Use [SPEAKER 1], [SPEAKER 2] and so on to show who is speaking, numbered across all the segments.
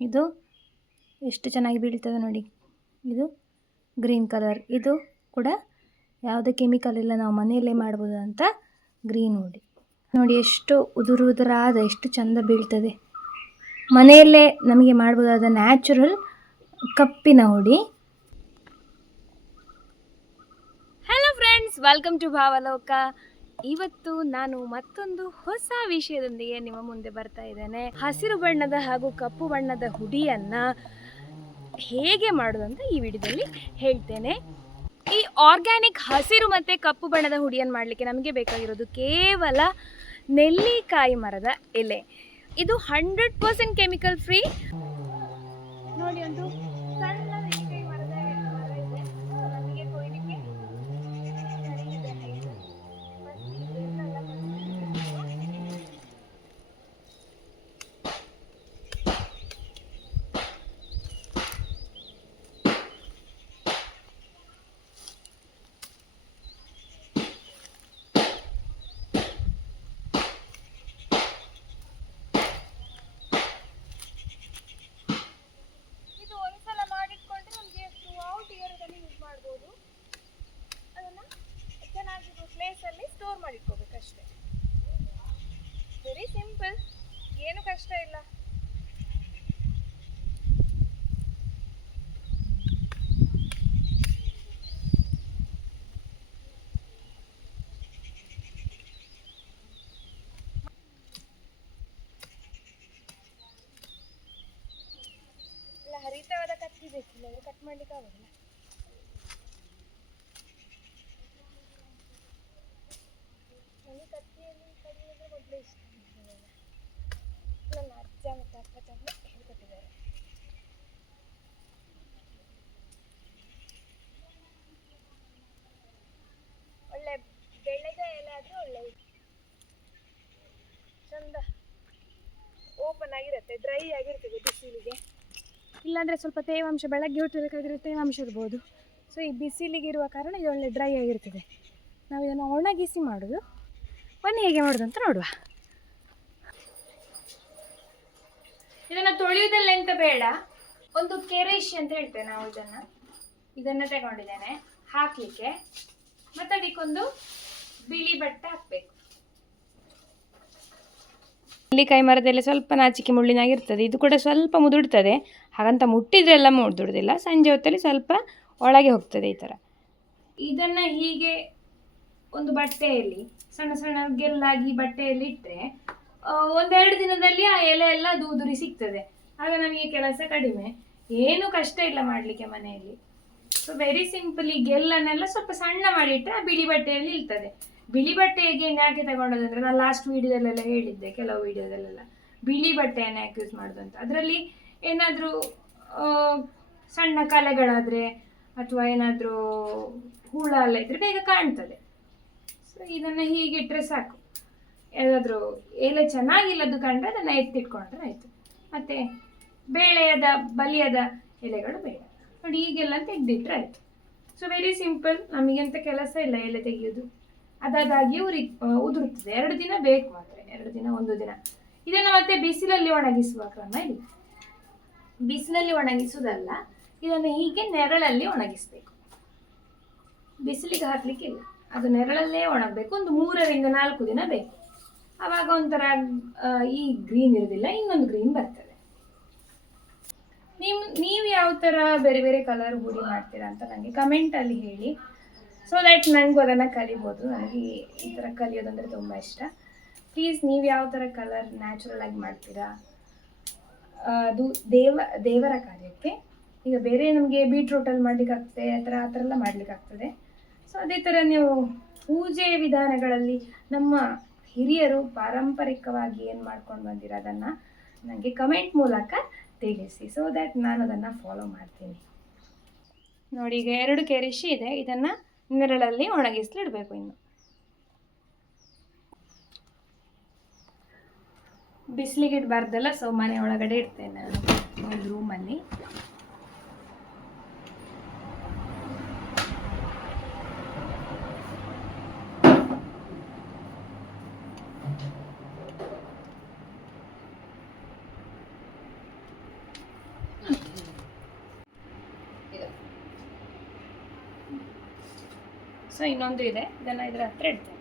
[SPEAKER 1] ಇದು ಎಷ್ಟು ಚೆನ್ನಾಗಿ ಬೀಳ್ತದೆ ನೋಡಿ. ಇದು ಗ್ರೀನ್ ಕಲರ್. ಇದು ಕೂಡ ಯಾವುದೇ ಕೆಮಿಕಲ್ ಇಲ್ಲ, ನಾವು ಮನೆಯಲ್ಲೇ ಮಾಡ್ಬೋದು ಅಂತ ಗ್ರೀನ್ ನೋಡಿ ನೋಡಿ ಎಷ್ಟು ಉದುರು ಉದುರಾದ, ಎಷ್ಟು ಚಂದ ಬೀಳ್ತದೆ. ಮನೆಯಲ್ಲೇ ನಮಗೆ ಮಾಡ್ಬೋದಾದ ನ್ಯಾಚುರಲ್ ಕಪ್ಪಿನ ಹುಡಿ hello friends welcome to Bhavaloka ಇವತ್ತು ನಾನು ಮತ್ತೊಂದು ಹೊಸ ವಿಷಯದೊಂದಿಗೆ ನಿಮ್ಮ ಮುಂದೆ ಬರ್ತಾ ಇದ್ದೇನೆ. ಹಸಿರು ಬಣ್ಣದ ಹಾಗೂ ಕಪ್ಪು ಬಣ್ಣದ ಹುಡಿಯನ್ನ ಹೇಗೆ ಮಾಡೋದು ಅಂತ ಈ ವಿಡಿಯೋದಲ್ಲಿ ಹೇಳ್ತೇನೆ. ಈ ಆರ್ಗ್ಯಾನಿಕ್ ಹಸಿರು ಮತ್ತು ಕಪ್ಪು ಬಣ್ಣದ ಹುಡಿಯನ್ನು ಮಾಡಲಿಕ್ಕೆ ನಮಗೆ ಬೇಕಾಗಿರೋದು ಕೇವಲ ನೆಲ್ಲಿಕಾಯಿ ಮರದ ಎಲೆ. ಇದು ಹಂಡ್ರೆಡ್ ಪರ್ಸೆಂಟ್ ಕೆಮಿಕಲ್ ಫ್ರೀ ನೋಡಿ ಒಂದು ಸಣ್ಣ ನೆಲ್ಲಿಕಾಯಿ ಮರದ ಮರ ಇದೆ ಅದು ನಮಗೆ ಕೊಯ್ಲಿಕ್ಕೆ ಸರಿ ಇದೆ height. ಮತ್ತೆ ಇದನ್ನೆಲ್ಲ ಬಂದು ಇದು ಒಂದ್ಸಲ ಮಾಡಿಟ್ಕೊಂಡ್ರೆ ನಮಗೆ ಥ್ರೂ ಔಟ್ ಇಯರ್ ಅದನ್ನು ಯೂಸ್ ಮಾಡ್ಬೋದು ಅದನ್ನು ಚೆನ್ನಾಗಿರೋ ಪ್ಲೇಸಲ್ಲಿ ಸ್ಟೋರ್ ಮಾಡಿಟ್ಕೋಬೇಕಷ್ಟೇ ವೆರಿ ಸಿಂಪಲ್ ಏನು ಕಷ್ಟ ಇಲ್ಲ ಇಲ್ಲ ಹರಿತವಾದ ಕತ್ತಿ ಕಟ್ ಮಾಡ್ಲಿಕ್ಕೆ ಆಗೋದಿಲ್ಲ. ನನಗೆ ಕತ್ತಿಯಲ್ಲಿ ಕಡಿಯೋದು ಮೊದಲೇ ಇಷ್ಟ. ನನ್ನ ಅಜ್ಜ ಮತ್ತು ಅಪ್ಪ ತಂದು ಹೇಳ್ಕೊಟ್ಟಿದ್ದಾರೆ. ಒಳ್ಳೆ ಬೆಳೆದ ಎಲೆ ಆದರೆ ಒಳ್ಳೆ ಚಂದ ಓಪನ್ ಆಗಿರುತ್ತೆ ಡ್ರೈ ಆಗಿರ್ತದೆ ಬಿಸಿಲಿಗೆ. ಇಲ್ಲಾಂದರೆ ಸ್ವಲ್ಪ ತೇವಾಂಶ, ಬೆಳಗ್ಗೆ ಹುಟ್ಟಬೇಕಾದ್ರೆ ತೇವಾಂಶ ಇರ್ಬೋದು. ಸೊ ಈ ಬಿಸಿಲಿಗೆ ಇರುವ ಕಾರಣ ಇದು ಒಳ್ಳೆ ಡ್ರೈ ಆಗಿರ್ತದೆ. ನಾವು ಇದನ್ನು ಒಣಗಿಸಿ ಮಾಡೋದು. ಬನ್ನಿ, ಹೇಗೆ ಮಾಡೋದು ಅಂತ ನೋಡುವ. ಇದನ್ನು ತೊಳೆಯುವುದಲ್ಲ ಎಂತ ಬೇಡ. ಒಂದು ಕೆರೇಶಿ ಅಂತ ಹೇಳ್ತೇವೆ ನಾವು ಇದನ್ನು. ಇದನ್ನು ತಗೊಂಡಿದ್ದೇನೆ. ಹಾಕಲಿಕ್ಕೆ. ಮತ್ತು ಅದಕ್ಕೊಂದು ಬಿಳಿ ಬಟ್ಟೆ ಹಾಕಬೇಕು. ನೆಲ್ಲಿಕಾಯಿ ಮರದಲ್ಲಿ ಸ್ವಲ್ಪ ನಾಚಿಕೆ ಮುಳ್ಳಿನಾಗಿರ್ತದೆ. ಇದು ಕೂಡ ಸ್ವಲ್ಪ ಮುದುಡ್ತದೆ. ಹಾಗಂತ ಮುಟ್ಟಿದ್ರೆಲ್ಲ ಮುದುಡುದಿಲ್ಲ. ಸಂಜೆ ಹೊತ್ತಲ್ಲಿ ಸ್ವಲ್ಪ ಒಳಗೆ ಹೋಗ್ತದೆ ಈ ಥರ ಇದನ್ನು ಹೀಗೆ ಒಂದು ಬಟ್ಟೆಯಲ್ಲಿ, ಸಣ್ಣ ಸಣ್ಣ ಗೆಲ್ಲಾಗಿ ಬಟ್ಟೆಯಲ್ಲಿ ಇಟ್ಟರೆ ಒಂದೆರಡು ದಿನದಲ್ಲಿ ಆ ಎಲೆ ಎಲ್ಲ ದೂದುರಿ ಸಿಗ್ತದೆ. ಆಗ ನಮಗೆ ಕೆಲಸ ಕಡಿಮೆ. ಏನು ಕಷ್ಟ ಇಲ್ಲ ಮಾಡಲಿಕ್ಕೆ ಮನೆಯಲ್ಲಿ. ಸೊ ವೆರಿ ಸಿಂಪಲ್ ಈ ಗೆಲ್ಲನ್ನೆಲ್ಲ ಸ್ವಲ್ಪ ಸಣ್ಣ ಮಾಡಿಟ್ರೆ ಆ ಬಿಳಿ ಬಟ್ಟೆಯಲ್ಲಿ ಇರ್ತದೆ ಬಿಳಿ ಬಟ್ಟೆ ಹೇಗೆ ಯಾಕೆ ತಗೊಂಡೋದಂದ್ರೆ ನಾನು ಲಾಸ್ಟ್ ವಿಡಿಯೋದಲ್ಲೆಲ್ಲ ಹೇಳಿದ್ದೆ, ಕೆಲವು ವಿಡಿಯೋದಲ್ಲೆಲ್ಲ. ಬಿಳಿ ಬಟ್ಟೆಯನ್ನು ಯಾಕೆ ಯೂಸ್ ಮಾಡೋದು ಅದರಲ್ಲಿ ಏನಾದರೂ ಸಣ್ಣ ಕಲೆಗಳಾದರೆ ಅಥವಾ ಏನಾದರೂ ಹುಳ ಎಲ್ಲ ಇದ್ರೆ ಬೇಗ ಕಾಣ್ತದೆ. ಸೊ ಇದನ್ನು ಹೀಗಿಟ್ಟರೆ ಸಾಕು. ಯಾವುದಾದ್ರೂ ಎಲೆ ಚೆನ್ನಾಗಿಲ್ಲದ್ದು ಕಂಡ್ರೆ ಅದನ್ನು ಎತ್ತಿಟ್ಕೊಂಡ್ರೆ ಆಯಿತು. ಮತ್ತು ಬೇಳೆಯದ, ಬಲಿಯದ ಎಲೆಗಳು ಬೇಡ. ನೋಡಿ, ಈಗೆಲ್ಲ ತೆಗೆದಿಟ್ರೆ ಆಯ್ತು. ಸೊ ವೆರಿ ಸಿಂಪಲ್ ನಮಗೆಂತ ಕೆಲಸ ಇಲ್ಲ, ಎಲೆ ತೆಗೆಯೋದು. ಅದಾದಾಗಿ ಉರಿ ಉದುರುತ್ತದೆ. ಎರಡು ದಿನ ಬೇಕು ಮಾತ್ರ, ಎರಡು ದಿನ, ಒಂದು ದಿನ. ಇದನ್ನು ಮತ್ತೆ ಬಿಸಿಲಲ್ಲಿ ಒಣಗಿಸುವ ಕ್ರಮ ಇಲ್ಲ ಬಿಸಿಲಲ್ಲಿ ಒಣಗಿಸುವುದಲ್ಲ, ಇದನ್ನು ಹೀಗೆ ನೆರಳಲ್ಲಿ ಒಣಗಿಸಬೇಕು. ಬಿಸಿಲಿಗೆ ಹಾಕ್ಲಿಕ್ಕಿಲ್ಲ. ಅದು ನೆರಳಲ್ಲೇ ಒಣಗಬೇಕು. ಒಂದು ಮೂರರಿಂದ ನಾಲ್ಕು ದಿನ ಬೇಕು. ಅವಾಗ ಒಂಥರ ಈ ಗ್ರೀನ್ ಇರೋದಿಲ್ಲ, ಇನ್ನೊಂದು ಗ್ರೀನ್ ಬರ್ತದೆ. ನಿಮ್, ನೀವು ಯಾವ ಥರ ಬೇರೆ ಬೇರೆ ಕಲರ್ ಹೂಡಿ ಮಾಡ್ತೀರಾ ಅಂತ ನನಗೆ ಕಮೆಂಟಲ್ಲಿ ಹೇಳಿ. ಸೊ ದಟ್ ನನಗೂ ಅದನ್ನು ಕಲಿಬೋದು. ನನಗೆ ಈ ಥರ ಕಲಿಯೋದಂದರೆ ತುಂಬ ಇಷ್ಟ. ಪ್ಲೀಸ್ ನೀವು ಯಾವ ಥರ ಕಲರ್ ನ್ಯಾಚುರಲ್ ಆಗಿ ಮಾಡ್ತೀರಾ? ಅದು ದೇವ, ದೇವರ ಕಾರ್ಯಕ್ಕೆ. ಈಗ ಬೇರೆ ನಮಗೆ ಬೀಟ್ರೂಟಲ್ಲಿ ಮಾಡ್ಲಿಕ್ಕಾಗ್ತದೆ ಆ ಥರ ಆ ಥರ ಎಲ್ಲ ಮಾಡ್ಲಿಕ್ಕಾಗ್ತದೆ ಸೊ ಅದೇ ಥರ ನೀವು ಪೂಜೆ ವಿಧಾನಗಳಲ್ಲಿ ನಮ್ಮ ಹಿರಿಯರು ಪಾರಂಪರಿಕವಾಗಿ ಏನು ಮಾಡ್ಕೊಂಡು ಬಂದಿರೋ ಅದನ್ನು ನನಗೆ ಕಮೆಂಟ್ ಮೂಲಕ ತಿಳಿಸಿ ಸೊ ದ್ಯಾಟ್ ನಾನು ಅದನ್ನು ಫಾಲೋ ಮಾಡ್ತೀನಿ. ನೋಡಿ, ಈಗ ಎರಡು ಕೆರಿಶಿ ಇದೆ. ಇದನ್ನು ನೆರಳಲ್ಲಿ ಒಣಗಿಸ್ಲಿಡ್ಬೇಕು ಇನ್ನು. ಬಿಸಿಲಿಗೆ ಇಡಬಾರ್ದಲ್ಲ ಸೊ ಮನೆ ಒಳಗಡೆ ಇಡ್ತೇನೆ ನಾನು. ಒಂದು ರೂಮಲ್ಲಿ ಸೊ ಇನ್ನೊಂದು ಇದೆ. ಇದನ್ನು ಇದರ ಹತ್ರ ಇಡ್ತೇನೆ.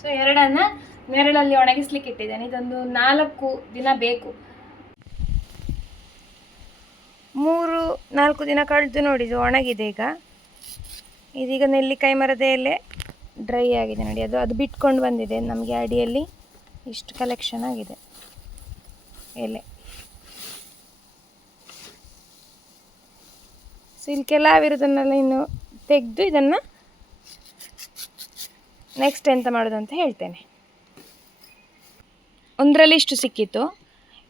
[SPEAKER 1] ಸೊ ಎರಡನ್ನ ನೆರಳಲ್ಲಿ ಒಣಗಿಸ್ಲಿಕ್ಕೆ ಇಟ್ಟಿದ್ದೇನೆ. ಇದೊಂದು ನಾಲ್ಕು ದಿನ ಬೇಕು. ಮೂರು, ನಾಲ್ಕು ದಿನ ಕಳೆದು ನೋಡಿ, ಇದು ಒಣಗಿದೆ ಈಗ. ಇದೀಗ ನೆಲ್ಲಿಕಾಯಿ ಮರದ ಎಲೆ ಡ್ರೈ ಆಗಿದೆ ನೋಡಿ. ಅದು ಅದು ಬಿಟ್ಕೊಂಡು ಬಂದಿದೆ ನಮಗೆ ಅಡಿಯಲ್ಲಿ. ಇಷ್ಟು ಕಲೆಕ್ಷನ್ ಆಗಿದೆ ಎಲೆ. ಸೊ ಇಲ್ಲಿ ಆವಿರೋದನ್ನೆಲ್ಲ ಇನ್ನು ತೆಗೆದು ಇದನ್ನು ನೆಕ್ಸ್ಟ್ ಎಂತ ಮಾಡೋದು ಅಂತ ಹೇಳ್ತೇನೆ. ಒಂದರಲ್ಲಿ ಇಷ್ಟು ಸಿಕ್ಕಿತ್ತು.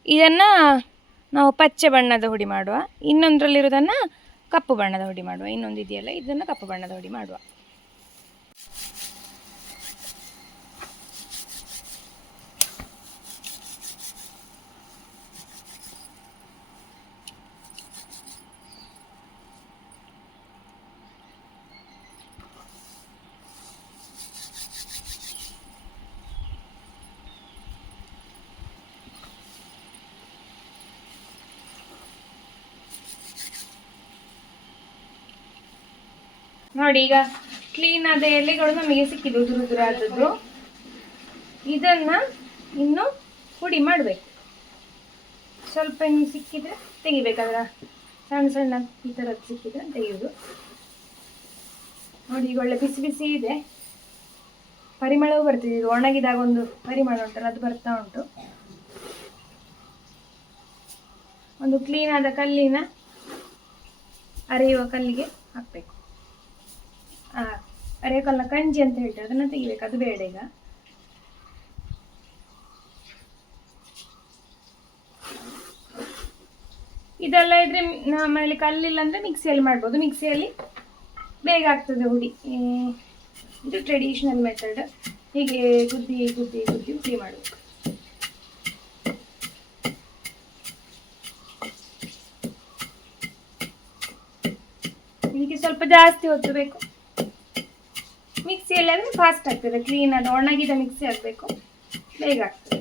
[SPEAKER 1] ಇದನ್ನು ನಾವು ಪಚ್ಚೆ ಬಣ್ಣದ ಹುಡಿ ಮಾಡುವ. ಇನ್ನೊಂದರಲ್ಲಿರೋದನ್ನು ಕಪ್ಪು ಬಣ್ಣದ ಹುಡಿ ಮಾಡುವ. ಇನ್ನೊಂದು ಇದೆಯಲ್ಲ, ಇದನ್ನು ಕಪ್ಪು ಬಣ್ಣದ ಹುಡಿ ಮಾಡುವ. ನೋಡಿ, ಈಗ ಕ್ಲೀನ್ ಆದ ಎಲೆಗಳು ನಮಗೆ ಸಿಕ್ಕಿದೆ ಉದುರು ಉದುರಾದದ್ದು ಇದನ್ನ ಇನ್ನು ಪುಡಿ ಮಾಡಬೇಕು. ಸ್ವಲ್ಪ ಇನ್ನು ಸಿಕ್ಕಿದ್ರೆ ತೆಗಿಬೇಕಾದ್ರ ಸಣ್ಣ ಸಣ್ಣ ಈ ಥರದ್ದು ಸಿಕ್ಕಿದ್ರೆ ತೆಗೆಯೋದು. ನೋಡಿ, ಈಗ ಒಳ್ಳೆ ಬಿಸಿ ಬಿಸಿ ಇದೆ. ಪರಿಮಳವೂ ಬರ್ತಿದೆ. ಇದು ಒಣಗಿದಾಗ ಒಂದು ಪರಿಮಳ ಉಂಟಲ್ಲ, ಅದು ಬರ್ತಾ ಉಂಟು. ಒಂದು ಕ್ಲೀನ್ ಆದ ಕಲ್ಲಿನ ಅರಿಯುವ ಕಲ್ಲಿಗೆ ಹಾಕಬೇಕು. ಅರೆಕಲ್ಲ ಕಂಜಿ ಅಂತ ಹೇಳ್ತಾರೆ. ಅದನ್ನು ತೆಗಿಬೇಕು. ಅದು ಬೇಡ ಈಗ. ಇದೆಲ್ಲ ಇದ್ರೆ ಆಮೇಲೆ ಕಲ್ಲಿಲ್ಲ ಅಂದ್ರೆ ಮಿಕ್ಸಿಯಲ್ಲಿ ಮಾಡ್ಬೋದು. ಮಿಕ್ಸಿಯಲ್ಲಿ ಬೇಗ ಆಗ್ತದೆ ಹುಡಿ. ಇದು ಟ್ರೆಡಿಷನಲ್ ಮೆಥಡ್ ಹೀಗೆ ಗುದ್ದಿ ಗುದ್ದಿ ಗುದ್ದಿ ಹುಡಿ ಮಾಡಬೇಕು. ಇದಕ್ಕೆ ಸ್ವಲ್ಪ ಜಾಸ್ತಿ ಹೊತ್ತು ಬೇಕು. ಮಿಕ್ಸಿಯಲ್ಲಿ ಆದರೆ ಫಾಸ್ಟ್ ಆಗ್ತದೆ. ಕ್ಲೀನ್ ಅದು ಒಣಗಿದ ಮಿಕ್ಸಿ ಆಗಬೇಕು ಬೇಗ ಆಗ್ತದೆ.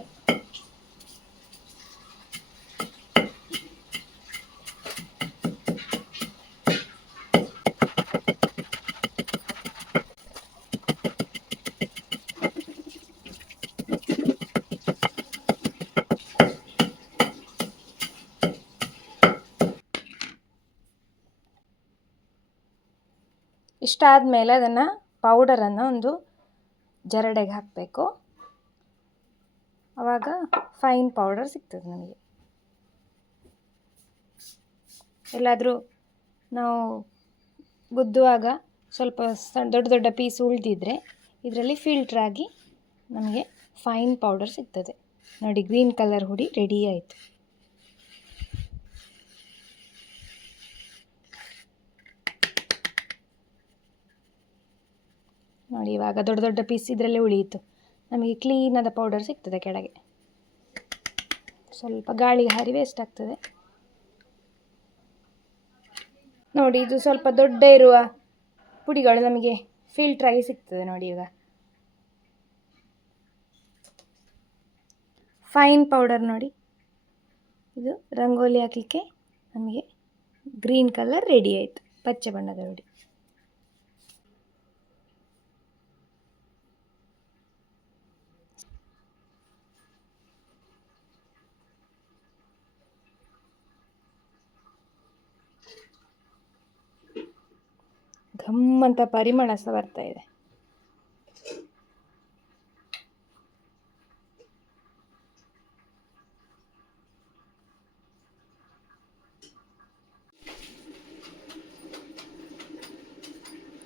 [SPEAKER 1] ಇಷ್ಟಾದಮೇಲೆ ಅದನ್ನು ಪೌಡರನ್ನು ಒಂದು ಜರಡೆಗೆ ಹಾಕಬೇಕು. ಆವಾಗ ಫೈನ್ ಪೌಡರ್ ಸಿಗ್ತದೆ ನಮಗೆ. ಎಲ್ಲಾದರೂ ನಾವು ಗುದ್ದುವಾಗ ಸ್ವಲ್ಪ ಸಣ್ಣ ದೊಡ್ಡ ದೊಡ್ಡ ಪೀಸ್ ಉಳಿದಿದ್ರೆ ಇದರಲ್ಲಿ ಫಿಲ್ಟ್ರ್ ಆಗಿ ನಮಗೆ ಫೈನ್ ಪೌಡರ್ ಸಿಗ್ತದೆ. ನೋಡಿ, ಗ್ರೀನ್ ಕಲರ್ ಹುಡಿ ರೆಡಿ ಆಯಿತು. ನೋಡಿ, ಇವಾಗ ದೊಡ್ಡ ದೊಡ್ಡ ಪೀಸ್ ಇದರಲ್ಲೇ ಉಳಿಯಿತು. ನಮಗೆ ಕ್ಲೀನಾದ ಪೌಡರ್ ಸಿಗ್ತದೆ ಕೆಳಗೆ. ಸ್ವಲ್ಪ ಗಾಳಿಗೆ ಹಾರಿ ವೇಸ್ಟ್ ಆಗ್ತದೆ. ನೋಡಿ, ಇದು ಸ್ವಲ್ಪ ದೊಡ್ಡ ಇರುವ ಪುಡಿಗಳು ನಮಗೆ ಫಿಲ್ಟರ್ ಆಗಿ ಸಿಗ್ತದೆ ನೋಡಿ ಈಗ ಫೈನ್ ಪೌಡರ್ ನೋಡಿ. ಇದು ರಂಗೋಲಿ ಹಾಕಲಿಕ್ಕೆ ನಮಗೆ ಗ್ರೀನ್ ಕಲರ್ ರೆಡಿ ಆಯಿತು. ಪಚ್ಚೆ ಬಣ್ಣದ ಹುಡಿ ಘಮ್ಮಂತ ಪರಿಮಳ ಸಹ ಬರ್ತಾ ಇದೆ.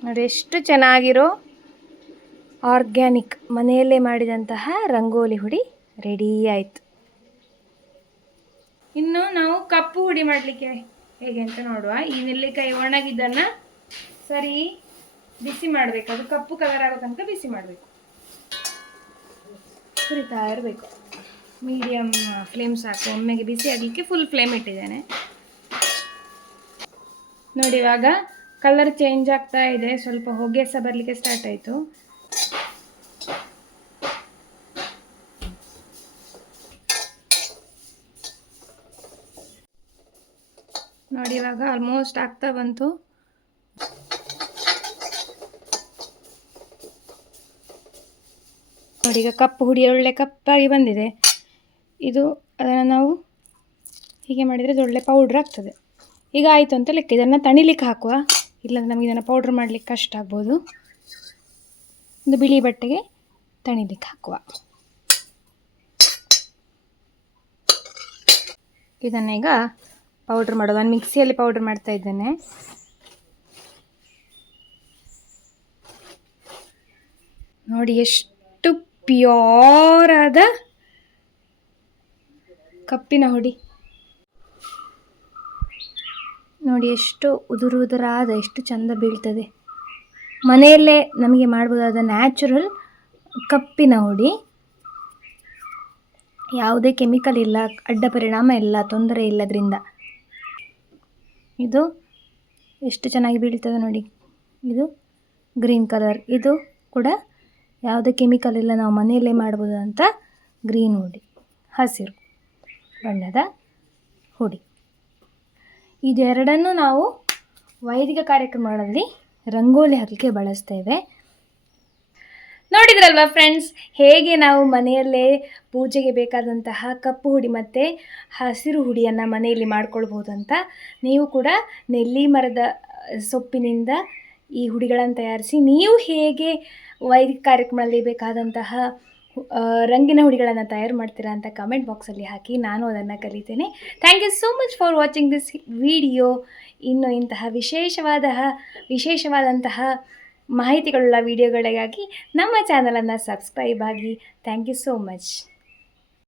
[SPEAKER 1] ನೋಡಿ ಎಷ್ಟು ಚೆನ್ನಾಗಿರೋ ಆರ್ಗ್ಯಾನಿಕ್ ಮನೆಯಲ್ಲೇ ಮಾಡಿದಂತಹ ರಂಗೋಲಿ ಹುಡಿ ರೆಡಿ ಆಯಿತು. ಇನ್ನು ನಾವು ಕಪ್ಪು ಹುಡಿ ಮಾಡಲಿಕ್ಕೆ ಹೇಗೆ ಅಂತ ನೋಡುವ. ಈ ನೆಲ್ಲಿಕಾಯಿ ಒಣಗಿದ್ದನ್ನು ಸರಿ, ಬಿಸಿ ಮಾಡಬೇಕು. ಅದು ಕಪ್ಪು ಕಲರ್ ಆಗೋ ತನಕ ಬಿಸಿ ಮಾಡಬೇಕು. ಹುರಿತಾ ಇರಬೇಕು ಮೀಡಿಯಮ್ ಫ್ಲೇಮ್ ಸಾಕು. ಒಮ್ಮೆಗೆ ಬಿಸಿ ಆಗಲಿಕ್ಕೆ ಫುಲ್ ಫ್ಲೇಮ್ ಇಟ್ಟಿದ್ದೇನೆ. ನೋಡಿ, ಇವಾಗ ಕಲರ್ ಚೇಂಜ್ ಆಗ್ತಾ ಇದೆ. ಸ್ವಲ್ಪ ಹೊಗೆ ಸಹ ಬರಲಿಕ್ಕೆ ಸ್ಟಾರ್ಟ್ ಆಯಿತು. ನೋಡಿ, ಇವಾಗ ಆಲ್ಮೋಸ್ಟ್ ಆಗ್ತಾ ಬಂತು. ನೋಡಿ, ಈಗ ಕಪ್ಪು ಹುಡಿ ಒಳ್ಳೆ ಕಪ್ಪಾಗಿ ಬಂದಿದೆ. ಇದು ಅದನ್ನು ನಾವು ಹೀಗೆ ಮಾಡಿದರೆ ಒಳ್ಳೆ ಪೌಡ್ರ್ ಆಗ್ತದೆ. ಈಗ ಆಯಿತು ಅಂತ ಲೆಕ್ಕ, ಇದನ್ನು ತಣಿಲಿಕ್ಕೆ ಹಾಕುವ. ಇಲ್ಲಾಂದ್ರೆ ನಮಗೆ ಇದನ್ನು ಪೌಡ್ರ್ ಮಾಡಲಿಕ್ಕೆ ಕಷ್ಟ ಆಗ್ಬೋದು. ಒಂದು ಬಿಳಿ ಬಟ್ಟೆಗೆ ತಣಿಲಿಕ್ಕೆ ಹಾಕುವ. ಇದನ್ನೀಗ ಪೌಡ್ರ್ ಮಾಡೋದು ನಾನು ಮಿಕ್ಸಿಯಲ್ಲಿ ಪೌಡ್ರ್ ಮಾಡ್ತಾ ಇದ್ದೇನೆ. ನೋಡಿ, ಎಷ್ಟು ಪ್ಯೂರ್ ಆದ ಕಪ್ಪಿನ ಹುಡಿ. ನೋಡಿ ಎಷ್ಟು ಉದುರು ಉದುರಾದ ಎಷ್ಟು ಚಂದ ಬೀಳ್ತದೆ. ಮನೆಯಲ್ಲೇ ನಮಗೆ ಮಾಡ್ಬೋದಾದ ನ್ಯಾಚುರಲ್ ಕಪ್ಪಿನ ಹುಡಿ. ಯಾವುದೇ ಕೆಮಿಕಲ್ ಇಲ್ಲ, ಅಡ್ಡ ಪರಿಣಾಮ ಇಲ್ಲ, ತೊಂದರೆ ಇಲ್ಲದ್ರಿಂದ. ಇದು ಎಷ್ಟು ಚೆನ್ನಾಗಿ ಬೀಳ್ತದೆ ನೋಡಿ. ಇದು ಗ್ರೀನ್ ಕಲರ್. ಇದು ಕೂಡ ಯಾವುದೇ ಕೆಮಿಕಲ್ ಇಲ್ಲ ನಾವು ಮನೆಯಲ್ಲೇ ಮಾಡ್ಬೋದು ಅಂತ ಗ್ರೀನ್ ಹುಡಿ, ಹಸಿರು, ಬಣ್ಣದ ಹುಡಿ. ಇದೆರಡನ್ನು ನಾವು ವೈದಿಕ ಕಾರ್ಯಕ್ರಮಗಳಲ್ಲಿ ರಂಗೋಲಿ ಹಾಕಲಿಕ್ಕೆ ಬಳಸ್ತೇವೆ ನೋಡಿದ್ರಲ್ವಾ ಫ್ರೆಂಡ್ಸ್ ಹೇಗೆ ನಾವು ಮನೆಯಲ್ಲೇ ಪೂಜೆಗೆ ಬೇಕಾದಂತಹ ಕಪ್ಪು ಹುಡಿ ಮತ್ತು ಹಸಿರು ಹುಡಿಯನ್ನು ಮನೆಯಲ್ಲಿ ಮಾಡ್ಕೊಳ್ಬೋದು ಅಂತ ನೀವು ಕೂಡ ನೆಲ್ಲಿ ಮರದ ಸೊಪ್ಪಿನಿಂದ ಈ ಹುಡಿಗಳನ್ನು ತಯಾರಿಸಿ ನೀವು ಹೇಗೆ ವೈದಿಕ ಕಾರ್ಯಕ್ರಮದಲ್ಲಿ ಬೇಕಾದಂತಹ ರಂಗಿನ ಹುಡಿಗಳನ್ನು ತಯಾರು ಮಾಡ್ತೀರಾ ಅಂತ ಕಮೆಂಟ್ ಬಾಕ್ಸಲ್ಲಿ ಹಾಕಿ ನಾನು ಅದನ್ನು ಕಲಿತೇನೆ. Thank you so much for watching this video ಇನ್ನು ಇಂತಹ ವಿಶೇಷವಾದ ವಿಶೇಷವಾದಂತಹ ಮಾಹಿತಿಗಳುಳ್ಳ ವಿಡಿಯೋಗಳಿಗಾಗಿ ನಮ್ಮ ಚಾನಲನ್ನು ಸಬ್ಸ್ಕ್ರೈಬ್ ಆಗಿ. Thank you so much